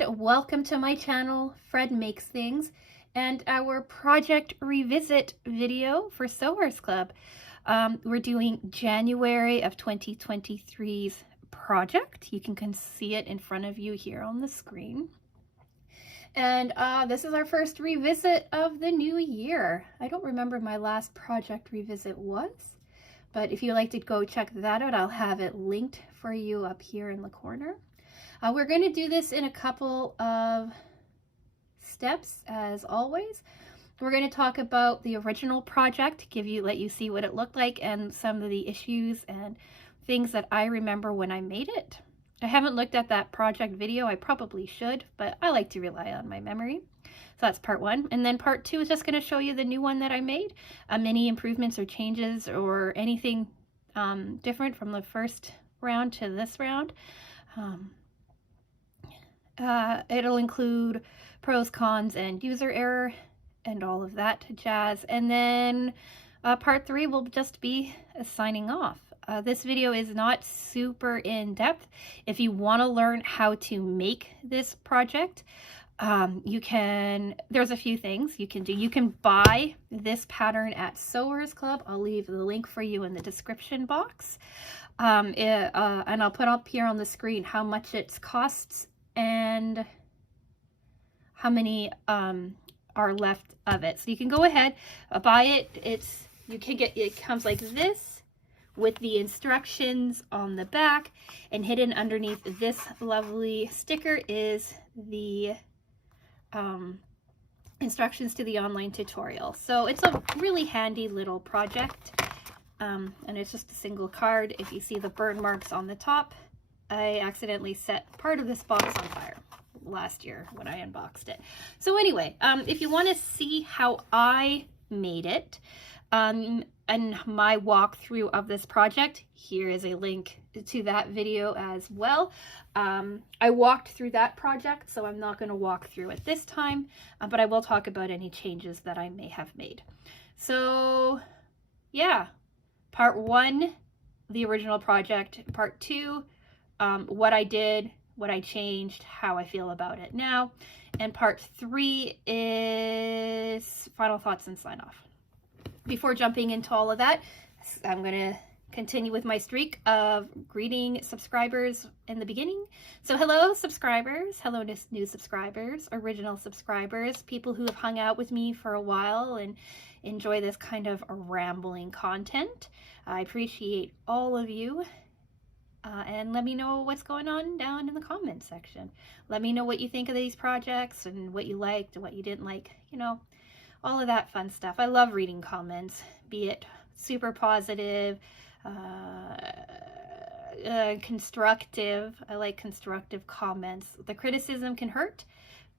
and welcome to my channel, Fred Makes Things, and our project revisit video for Sewers Club. We're doing January of 2023's project. You can see it in front of you here on the screen. And this is our first revisit of the new year. I don't remember my last project revisit was, but if you'd like to go check that out, I'll have it linked for you up here in the corner. We're going to do this in a couple of steps, as always. We're going to talk about the original project, let you see what it looked like and some of the issues and things that I remember when I made it. I haven't looked at that project video. I probably should, but I like to rely on my memory. So that's part one. And then part two is just going to show you the new one that I made, any improvements or changes or anything different from the first round to this round. It'll include pros, cons, and user error and all of that jazz. And then part three will just be signing off. This video is not super in-depth. If you want to learn how to make this project, there's a few things you can do. You can buy this pattern at Sewers Club. I'll leave the link for you in the description box. And I'll put up here on the screen how much it costs and how many are left of it. So you can go ahead, buy it. It comes like this with the instructions on the back, and hidden underneath this lovely sticker is the instructions to the online tutorial. So it's a really handy little project, and it's just a single card. If you see the burn marks on the top, I accidentally set part of this box on fire last year when I unboxed it. So anyway, if you want to see how I made it and my walkthrough of this project, here is a link to that video as well. I walked through that project, so I'm not going to walk through it this time, but I will talk about any changes that I may have made. So yeah, part one, the original project. Part two, what I did, what I changed, how I feel about it now. And part three is final thoughts and sign off. Before jumping into all of that, I'm going to continue with my streak of greeting subscribers in the beginning. So hello subscribers, hello new subscribers, original subscribers, people who have hung out with me for a while and enjoy this kind of rambling content. I appreciate all of you. And let me know what's going on down in the comments section. Let me know what you think of these projects and what you liked and what you didn't like, all of that fun stuff. I love reading comments, be it super positive, constructive. I like constructive comments. The criticism can hurt,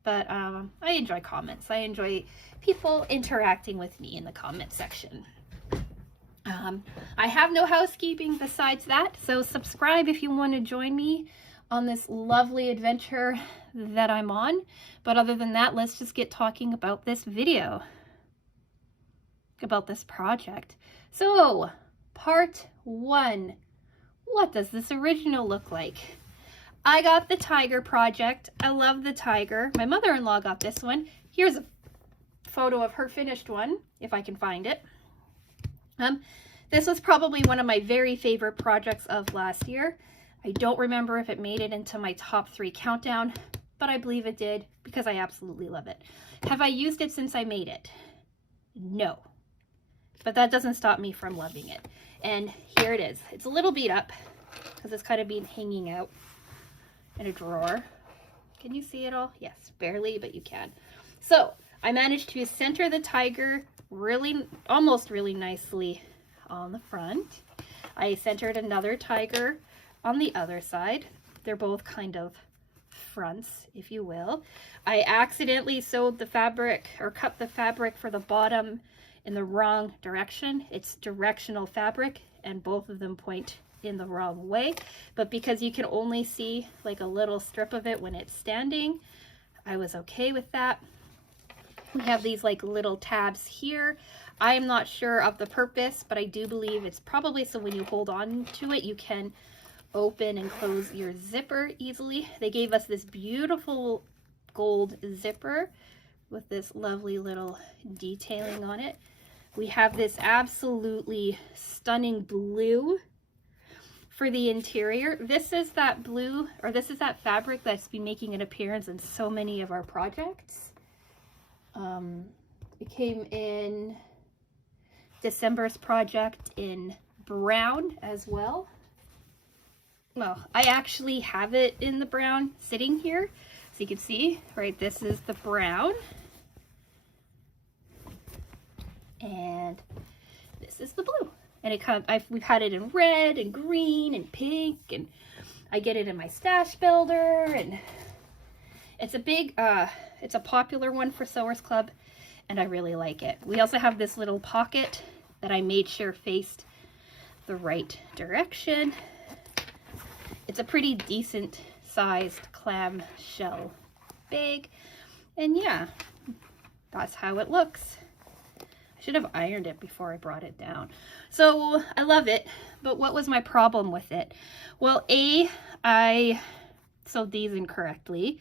but I enjoy comments. I enjoy people interacting with me in the comment section. I have no housekeeping besides that, so subscribe if you want to join me on this lovely adventure that I'm on. But other than that, let's just get talking about this video, about this project. So, part one, what does this original look like? I got the tiger project. I love the tiger. My mother-in-law got this one. Here's a photo of her finished one, if I can find it. This was probably one of my very favorite projects of last year. I don't remember if it made it into my top 3 countdown, but I believe it did because I absolutely love it. Have I used it since I made it? No, but that doesn't stop me from loving it. And here it is. It's a little beat up because it's kind of been hanging out in a drawer. Can you see it all? Yes, barely, but you can. So I managed to center the tiger almost really nicely on the front. I centered another tiger on the other side. They're both kind of fronts, if you will. I accidentally sewed the fabric or cut the fabric for the bottom in the wrong direction. It's directional fabric and both of them point in the wrong way, but because you can only see like a little strip of it when it's standing, I was okay with that. We have these like little tabs here. I am not sure of the purpose, but I do believe it's probably so when you hold on to it, you can open and close your zipper easily. They gave us this beautiful gold zipper with this lovely little detailing on it. We have this absolutely stunning blue for the interior. This is that blue, or this is that fabric that's been making an appearance in so many of our projects. It came in December's project in brown as well. Well, I actually have it in the brown sitting here. So you can see, right, this is the brown. And this is the blue. And we've had it in red and green and pink, and I get it in my stash builder, and it's a big, it's a popular one for Sewers Club, and I really like it. We also have this little pocket that I made sure faced the right direction. It's a pretty decent sized clam shell bag, and yeah, that's how it looks. I should have ironed it before I brought it down. So I love it, but what was my problem with it? Well, A, I sewed these incorrectly.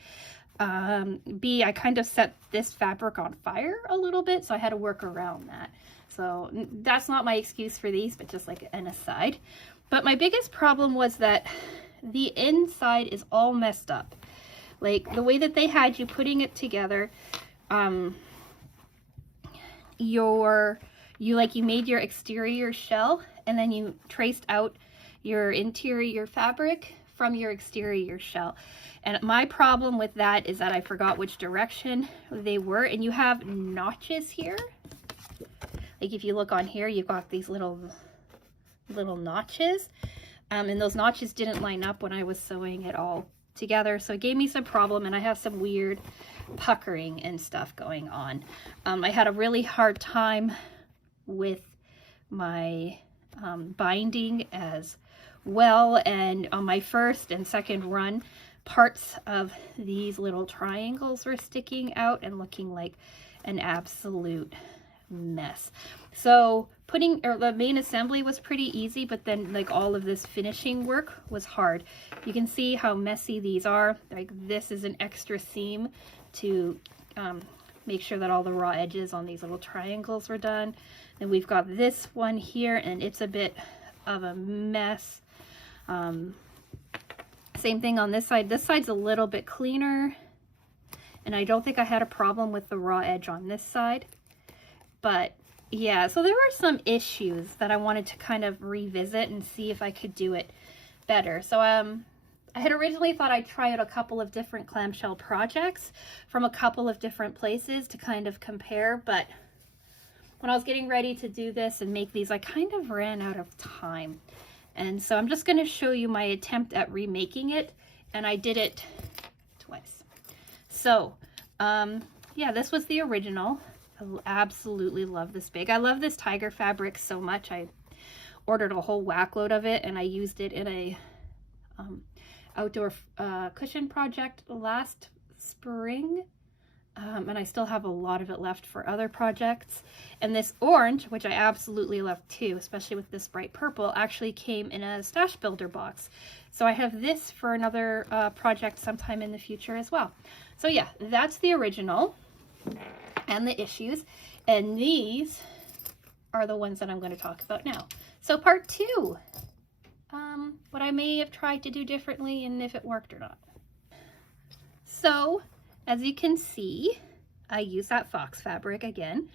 B, I kind of set this fabric on fire a little bit, so I had to work around that. So that's not my excuse for these, but just like an aside. But my biggest problem was that the inside is all messed up. Like the way that they had you putting it together, you made your exterior shell and then you traced out your interior fabric from your exterior shell. And my problem with that is that I forgot which direction they were, and you have notches here. Like if you look on here, you've got these little notches, and those notches didn't line up when I was sewing it all together, so it gave me some problem, and I have some weird puckering and stuff going on. I had a really hard time with my binding as well, and on my first and second run, parts of these little triangles were sticking out and looking like an absolute mess. So the main assembly was pretty easy, but then like all of this finishing work was hard. You can see how messy these are. Like this is an extra seam to make sure that all the raw edges on these little triangles were done. Then we've got this one here, and it's a bit of a mess. Same thing on this side. This side's a little bit cleaner, and I don't think I had a problem with the raw edge on this side. But yeah, so there were some issues that I wanted to kind of revisit and see if I could do it better. So I had originally thought I'd try out a couple of different clamshell projects from a couple of different places to kind of compare, but when I was getting ready to do this and make these, I kind of ran out of time. And so I'm just going to show you my attempt at remaking it, and I did it twice. So yeah, this was the original. I absolutely love this bag. I love this tiger fabric so much. I ordered a whole whack load of it, and I used it in a outdoor cushion project last spring, and I still have a lot of it left for other projects. And this orange, which I absolutely love too, especially with this bright purple, actually came in a stash builder box. So I have this for another project sometime in the future as well. So yeah, that's the original and the issues, and these are the ones that I'm going to talk about now. So part 2, what I may have tried to do differently and if it worked or not. So as you can see, I use that fox fabric again.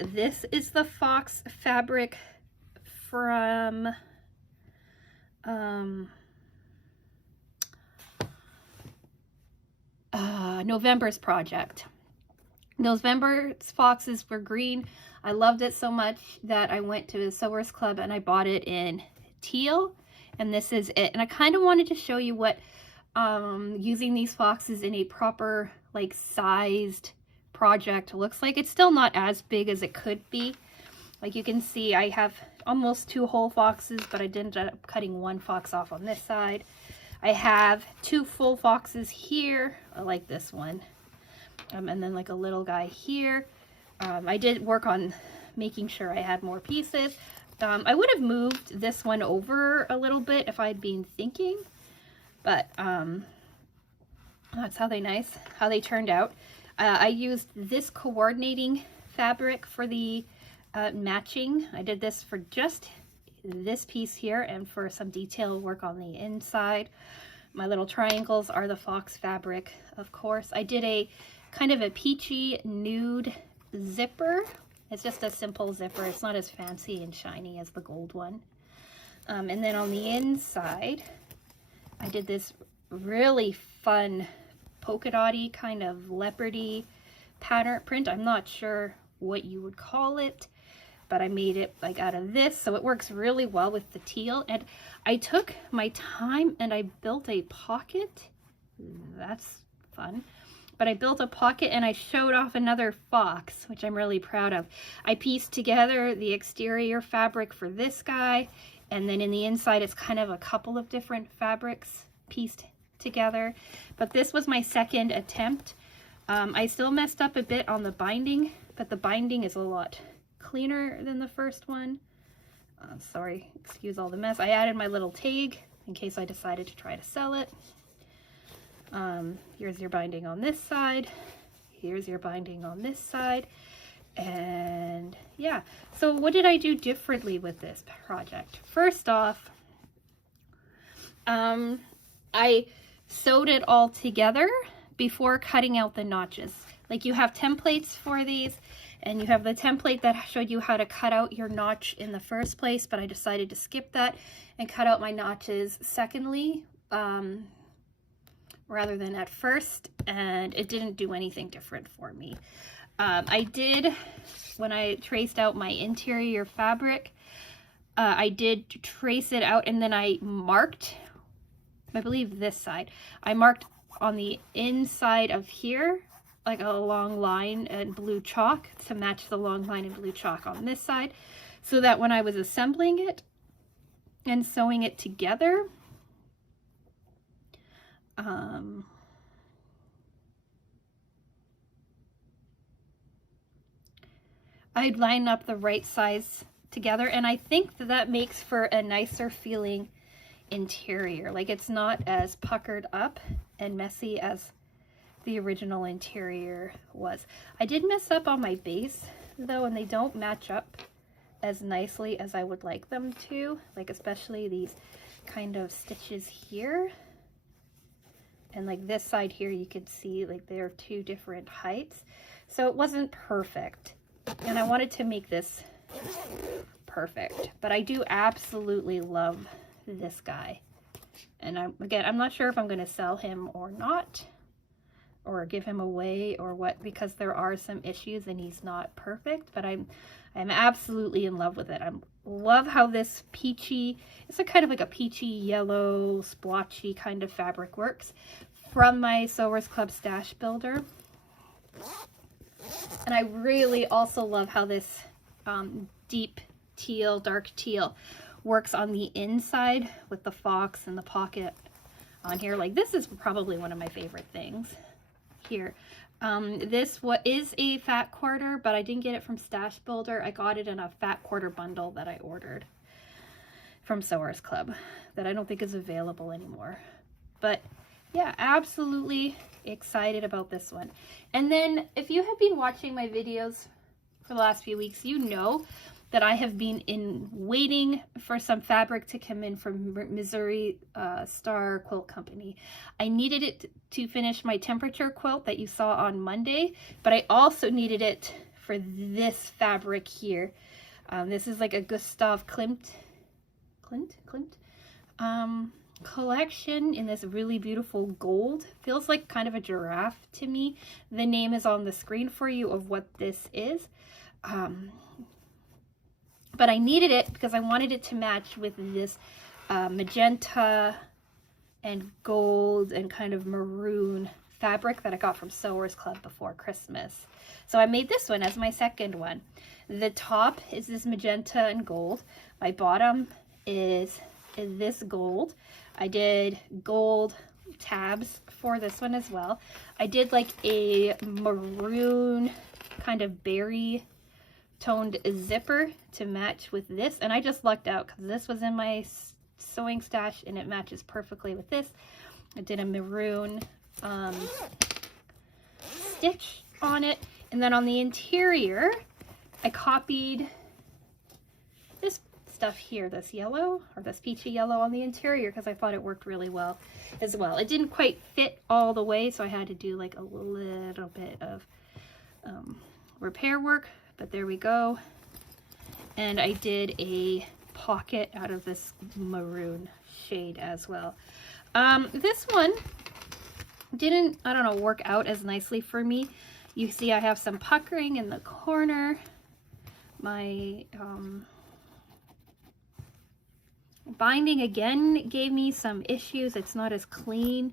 This is the fox fabric from November's project. November's foxes were green. I loved it so much that I went to the Sewers Club and I bought it in teal, and this is it. And I kind of wanted to show you what using these foxes in a proper like sized project looks like. It's still not as big as it could be. Like you can see, I have almost 2 whole foxes, but I did end up cutting 1 fox off on this side. I have 2 full foxes here. I like this one. And then like a little guy here. I did work on making sure I had more pieces. I would have moved this one over a little bit if I'd been thinking, but that's how they turned out. I used this coordinating fabric for the matching. I did this for just this piece here and for some detail work on the inside. My little triangles are the fox fabric, of course. I did a kind of a peachy nude zipper. It's just a simple zipper. It's not as fancy and shiny as the gold one. And then on the inside, I did this really fun polka dotty kind of leopardy pattern print. I'm not sure what you would call it, but I made it like out of this, so it works really well with the teal. And I took my time and I built a pocket. That's fun. But I built a pocket and I showed off another fox, which I'm really proud of. I pieced together the exterior fabric for this guy, and then in the inside it's kind of a couple of different fabrics pieced together. But this was my second attempt. I still messed up a bit on the binding, but the binding is a lot cleaner than the first one. Sorry, excuse all the mess. I added my little tag in case I decided to try to sell it. Here's your binding on this side. Here's your binding on this side. And yeah, so what did I do differently with this project? First off, I sewed it all together before cutting out the notches. Like, you have templates for these, and you have the template that showed you how to cut out your notch in the first place, but I decided to skip that and cut out my notches secondly, rather than at first, and it didn't do anything different for me. I did, when I traced out my interior fabric, I did trace it out, and then I marked, I believe this side, I marked on the inside of here, like a long line in blue chalk to match the long line in blue chalk on this side, so that when I was assembling it and sewing it together, I'd line up the right size together, and I think that that makes for a nicer feeling interior. Like, it's not as puckered up and messy as the original interior was. I did mess up on my base though, and they don't match up as nicely as I would like them to, like especially these kind of stitches here. And like this side here, you can see like they're two different heights. So it wasn't perfect. And I wanted to make this perfect. But I do absolutely love this guy. And I'm not sure if I'm going to sell him or not, or give him away or what, because there are some issues and he's not perfect, but I'm absolutely in love with it. I love how this peachy, it's a kind of like a peachy yellow splotchy kind of fabric works from my Sewers Club Stash Builder. And I really also love how this deep teal, dark teal works on the inside with the fox and the pocket on here. Like, this is probably one of my favorite things here. This is a fat quarter, but I didn't get it from Stash Builder. I got it in a fat quarter bundle that I ordered from Sewers Club that I don't think is available anymore. But yeah, absolutely excited about this one. And then if you have been watching my videos for the last few weeks, you know that I have been waiting for some fabric to come in from Missouri Star Quilt Company. I needed it to finish my temperature quilt that you saw on Monday, but I also needed it for this fabric here. This is like a Gustav Klimt collection in this really beautiful gold. Feels like kind of a giraffe to me. The name is on the screen for you of what this is. But I needed it because I wanted it to match with this magenta and gold and kind of maroon fabric that I got from Sewers Club before Christmas. So I made this one as my second one. The top is this magenta and gold. My bottom is this gold. I did gold tabs for this one as well. I did like a maroon kind of berry toned zipper to match with this, and I just lucked out because this was in my sewing stash and it matches perfectly with this. I did a maroon stitch on it, and then on the interior I copied this stuff here, this yellow or this peachy yellow on the interior because I thought it worked really well as well. It didn't quite fit all the way, so I had to do like a little bit of repair work, but there we go. And I did a pocket out of this maroon shade as well. This one didn't, I don't know, work out as nicely for me. You see I have some puckering in the corner. My binding again gave me some issues. It's not as clean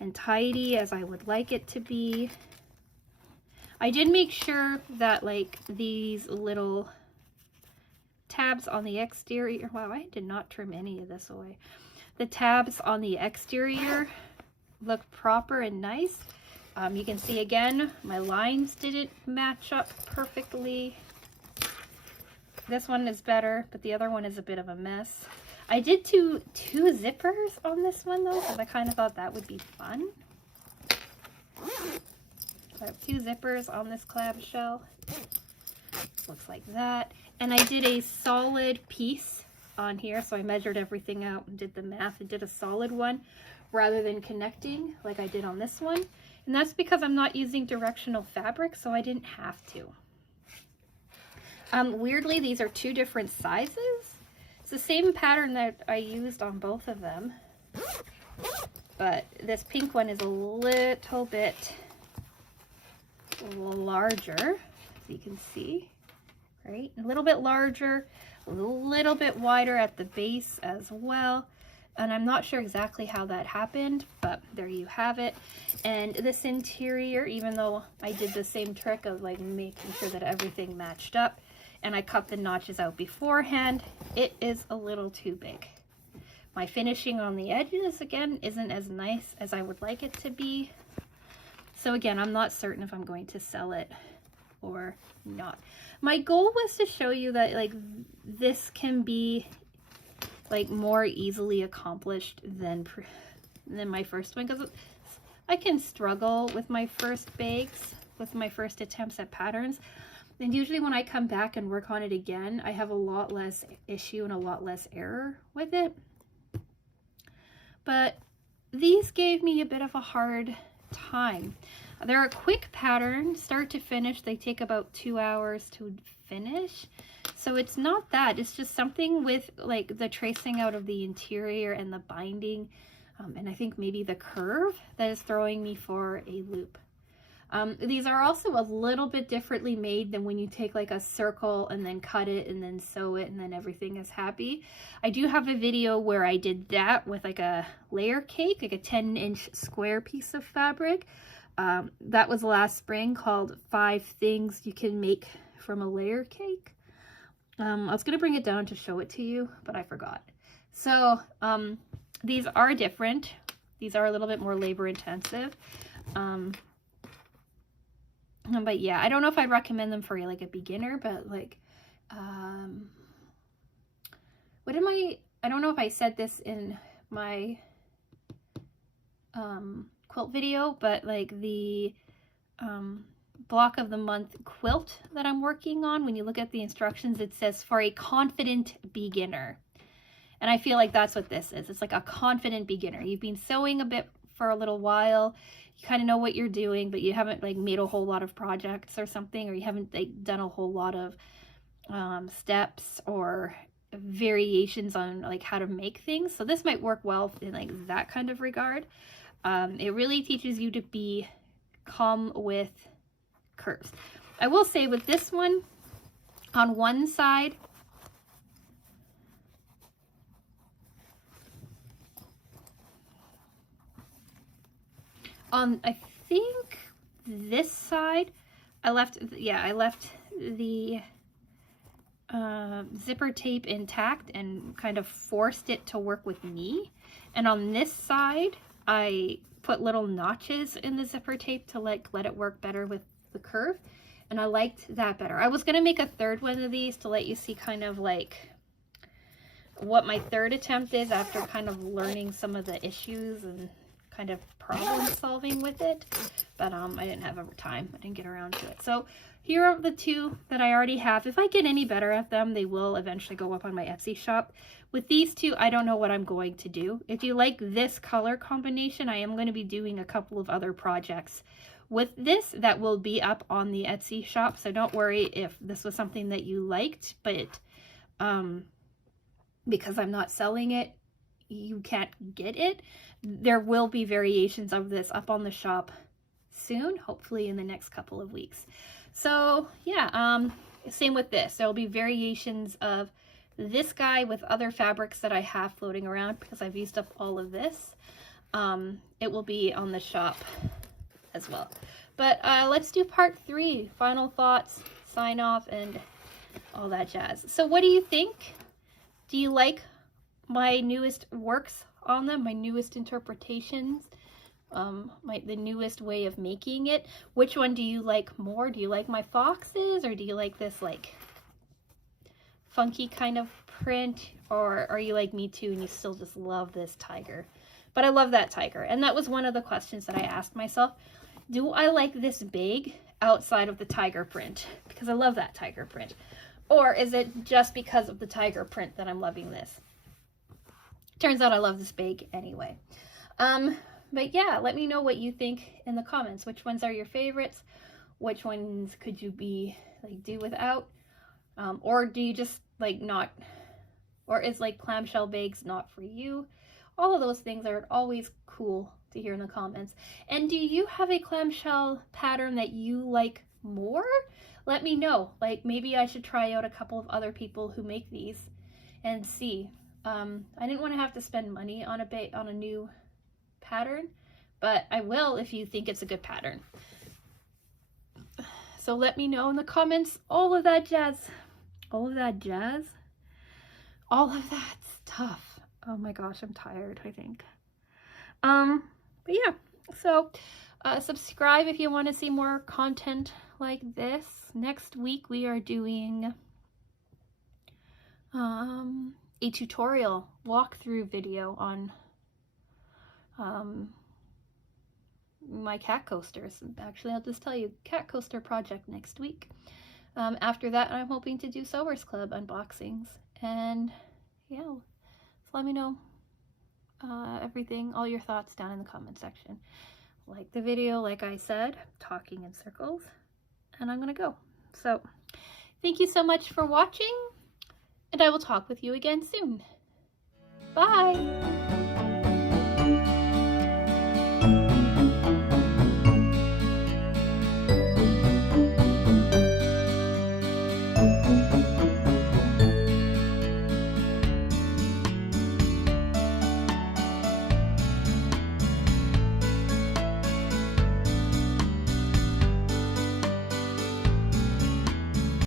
and tidy as I would like it to be. I did make sure that like these little tabs on the exterior, wow, I did not trim any of this away. The tabs on the exterior look proper and nice. You can see again, my lines didn't match up perfectly. This one is better, but the other one is a bit of a mess. I did two zippers on this one though, because I kind of thought that would be fun. I have 2 zippers on this clamshell. Looks like that. And I did a solid piece on here, so I measured everything out and did the math and did a solid one rather than connecting like I did on this one. And that's because I'm not using directional fabric, so I didn't have to. Weirdly, these are 2 different sizes. It's the same pattern that I used on both of them, but this pink one is a little bit larger, as you can see, right? A little bit larger, a little bit wider at the base as well. And I'm not sure exactly how that happened, but there you have it. And this interior, even though I did the same trick of like making sure that everything matched up and I cut the notches out beforehand, it is a little too big. My finishing on the edges, again, isn't as nice as I would like it to be. So again, I'm not certain if I'm going to sell it or not. My goal was to show you that like this can be like more easily accomplished than my first one, because I can struggle with my first bags, with my first attempts at patterns. And usually when I come back and work on it again, I have a lot less issue and a lot less error with it. But these gave me a bit of a hard time. They're a quick pattern, start to finish. They take about 2 hours to finish. So it's not that, it's just something with like the tracing out of the interior and the binding, and I think maybe the curve that is throwing me for a loop. These are also a little bit differently made than when you take like a circle and then cut it and then sew it and then everything is happy. I do have a video where I did that with like a layer cake, like a 10-inch square piece of fabric. That was last spring, called 5 Things You Can Make from a Layer Cake. I was going to bring it down to show it to you, but I forgot. So these are different. These are a little bit more labor intensive. But yeah, I don't know if I'd recommend them for like a beginner, but like, I don't know if I said this in my quilt video, but like the block of the month quilt that I'm working on, when you look at the instructions, it says for a confident beginner. And I feel like that's what this is. It's like a confident beginner. You've been sewing a bit for a little while. You kind of know what you're doing, but you haven't like made a whole lot of projects or something, or you haven't like done a whole lot of steps or variations on like how to make things. So this might work well in like that kind of regard. It really teaches you to be calm with curves. I will say with this one, on one side, I think this side, I left the zipper tape intact and kind of forced it to work with me. And on this side, I put little notches in the zipper tape to let it work better with the curve. and I liked that better. I was going to make a third one of these to let you see kind of like what my third attempt is after kind of learning some of the issues and kind of problem solving with it, but I didn't have time. I didn't get around to it. So here are the two that I already have. If I get any better at them, they will eventually go up on my Etsy shop. With these two, I don't know what I'm going to do. If you like this color combination, I am going to be doing a couple of other projects with this that will be up on the Etsy shop. So don't worry if this was something that you liked, but because I'm not selling it, you can't get it. There will be variations of this up on the shop soon, hopefully in the next couple of weeks. So yeah, same with this. There will be variations of this guy with other fabrics that I have floating around because I've used up all of this. It will be on the shop as well. But let's do part 3, final thoughts, sign off, and all that jazz. So what do you think? Do you like my newest works on them, my newest interpretations, the newest way of making it? Which one do you like more? Do you like my foxes, or do you like this like funky kind of print, or are you like me too and you still just love this tiger? But I love that tiger, and that was one of the questions that I asked myself. Do I like this big outside of the tiger print? Because I love that tiger print. Or is it just because of the tiger print that I'm loving this? Turns out I love this big anyway. But yeah, let me know what you think in the comments. Which ones are your favorites? Which ones could you do without? Or do you just like not, or is like clamshell bags not for you? All of those things are always cool to hear in the comments. And do you have a clamshell pattern that you like more? Let me know. Like maybe I should try out a couple of other people who make these and see. I didn't want to have to spend money on a new pattern, but I will if you think it's a good pattern. So let me know in the comments all of that jazz. All of that jazz? All of that stuff. Oh my gosh, I'm tired, I think. But yeah, so subscribe if you want to see more content like this. Next week we are doing a tutorial walkthrough video on my cat coasters. Actually, I'll just tell you, cat coaster project next week. After that, I'm hoping to do Sewers Club unboxings. And yeah, so let me know everything, all your thoughts down in the comment section. Like the video, like I said, talking in circles, and I'm gonna go. So thank you so much for watching, and I will talk with you again soon. Bye!